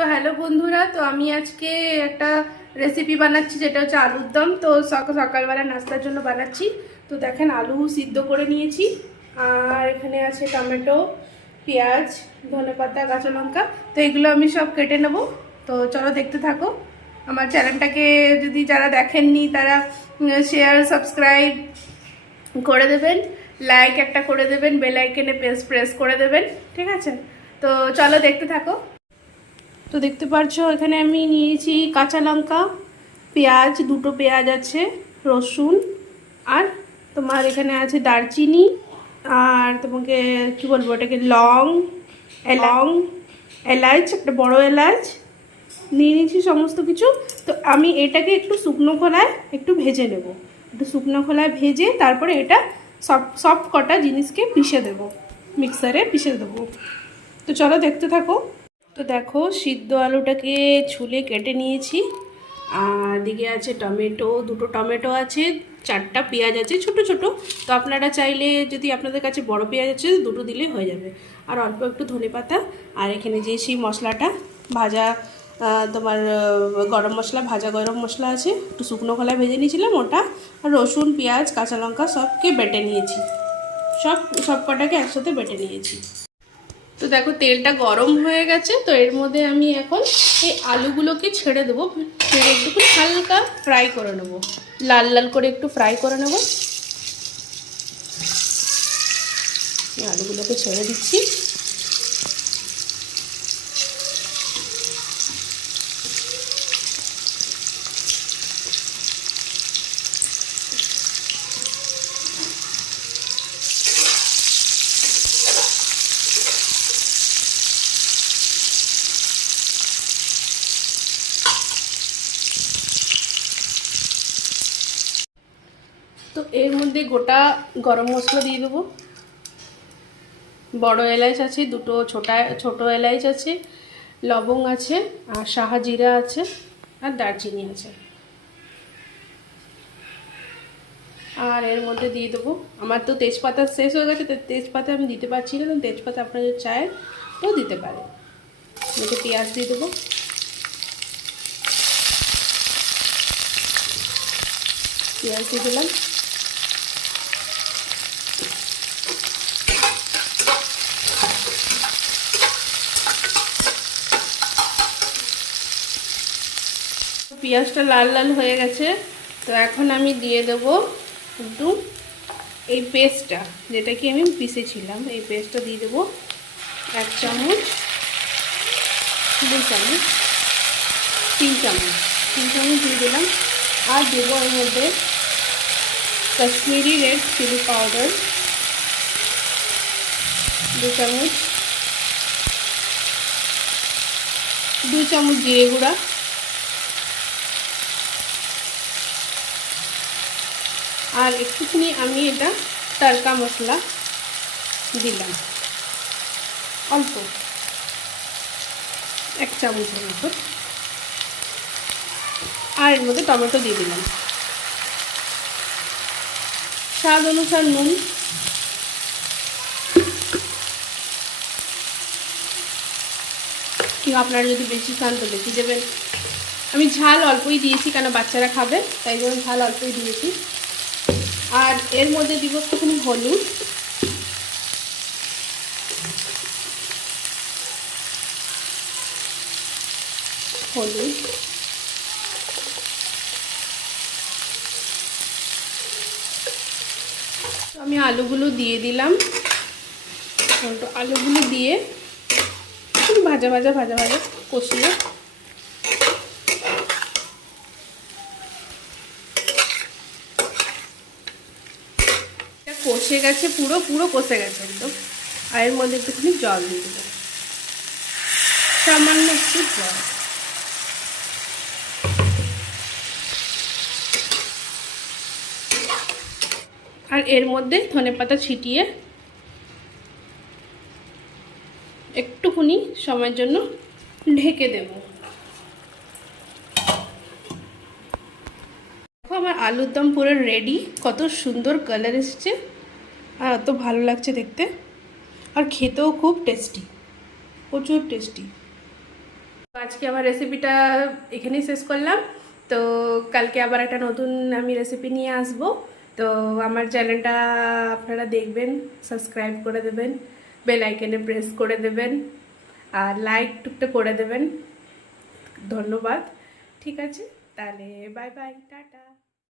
তো হ্যালো বন্ধুরা, তো আমি আজকে একটা রেসিপি বানাচ্ছি যেটা হচ্ছে আলুর দম। তো সকালবেলা নাস্তার জন্য বানাচ্ছি। তো দেখেন, আলু সিদ্ধ করে নিয়েছি, আর এখানে আছে টমেটো, পেঁয়াজ, ধনেপাতা, কাঁচা লঙ্কা। তো এগুলো আমি সব কেটে নেব। তো চলো দেখতে থাকো। আমার চ্যানেলটাকে যদি যারা দেখেননি তারা শেয়ার সাবস্ক্রাইব করে দেবেন, লাইক একটা করে দেবেন, বেল আইকনে প্রেস করে দেবেন, ঠিক আছে? তো চলো দেখতে থাকো। তো দেখতে পাচ্ছো এখানে আমি নিয়েছি কাঁচা লঙ্কা, পেঁয়াজ, দুটো পেঁয়াজ আছে, রসুন, আর তোমার এখানে আছে দারচিনি, আর তোমাকে কি বলবো এটাকে, এলাচ, একটা বড় এলাচ নিয়ে নিয়েছি সমস্ত কিছু। তো আমি এটাকে একটু শুকনো খোলায় একটু ভেজে নেব। একটু শুকনো খোলায় ভেজে তারপরে এটা সফট কটা জিনিসকে পিষে দেবো, মিক্সারে পিষে দেবো। তো চলো দেখতে থাকো। তো দেখো, সিদ্ধ আলুটাকে ছুলে কেটে নিয়েছি, আর দিকে আছে টমেটো, দুটো টমেটো আছে, চারটা পেঁয়াজ আছে ছোট ছোট। তো আপনারা চাইলে যদি আপনাদের কাছে বড় পেঁয়াজ আছে দুটো দিলেই হয়ে যাবে, আর অল্প একটু ধনেপাতা। আর এখানে যে সেই মশলাটা ভাজা, তোমার গরম মশলা, ভাজা গরম মশলা আছে, একটু শুকনো খোলায় ভেজে নিয়েছিলাম ওটা, আর রসুন, পেঁয়াজ, কাঁচা লঙ্কা সবকে বেটে নিয়েছি, সব কটাকে একসাথে বেটে নিয়েছি। তো দেখো, তেলটা গরম হয়ে গেছে। তো এর মধ্যে আমি এখন এই আলুগুলোকে ছেড়ে দেবো, ছেড়ে একটু হালকা ফ্রাই করে নেবো, লাল লাল করে একটু ফ্রাই করে নেব। আলুগুলোকে ছেড়ে দিচ্ছি। তো এর মধ্যে গোটা গরম মশলা দিয়ে দেবো। বড় এলাচ আছে দুটো, ছোট এলাচ আছে, লবঙ্গ আছে, আর সাহা জিরা আছে, আর দারচিনি আছে। আর এর মধ্যে দিয়ে দেবো, আমার তো তেজপাতা শেষ হয়ে গেছে, তো তেজপাতা আমি দিতে পারছি না। তো তেজপাতা আপনারা যদি চায় তো দিতে পারে। এতে পেঁয়াজ দিয়ে দেবো, পেঁয়াজ দিয়ে দিলাম। পেঁয়াজটা লাল লাল হয়ে গেছে। তো এখন আমি দিয়ে দেবো একটু এই পেস্টটা, যেটা কি আমি পিষেছিলাম, এই পেস্টটা দিয়ে দেবো 1 চামচ, 2 চামচ, 3 চামচ, 3 চামচ দিয়ে দিলাম। আর দেবো এর মধ্যে কাশ্মীরি রেড চিলি পাউডার 2 চামচ, 2 চামচ জিরে গুঁড়া, আর একটুখানি আমি এটা তড়কা মশলা দিলাম, অল্প 1 চামচের মতো। আর এর মধ্যে টমেটো দিয়ে দিলাম, স্বাদ অনুসার নুন। আপনারা যদি বেশি খান তো বেশি দেবেন। আমি ঝাল অল্পই দিয়েছি, কেন বাচ্চারা খাবে তাই জন্য ঝাল অল্পই দিয়েছি। আর এর মধ্যে দিব একটুখানি হলুদ, আমি আলুগুলো দিয়ে দিলাম। আলুগুলো দিয়ে ভাজা ভাজা কষিয়ে কষে গেছে, পুরো কষে গেছে একদম। আর এর মধ্যে একটুখানি জল দিয়ে দেবো, সামান্য একটু জল। আর এর মধ্যে ধনেপাতা ছিটিয়ে একটুখানি সময়ের জন্য ঢেকে দেব। দেখো, আমার আলুর দম পুরো রেডি। কত সুন্দর কালার এসেছে, আর এত ভালো লাগছে দেখতে, আর খেতেও খুব টেস্টি, প্রচুর টেস্টি। আজকে আমার রেসিপিটা এখানেই শেষ করলাম। তো কালকে আবার একটা নতুন আমি রেসিপি নিয়ে আসব। তো আমার চ্যানেলটা আপনারা দেখবেন, সাবস্ক্রাইব করে দেবেন, বেল আইকনে প্রেস করে দেবেন, আর লাইক টুকটা করে দেবেন। ধন্যবাদ। ঠিক আছে, তাহলে বাই বাই, টাটা।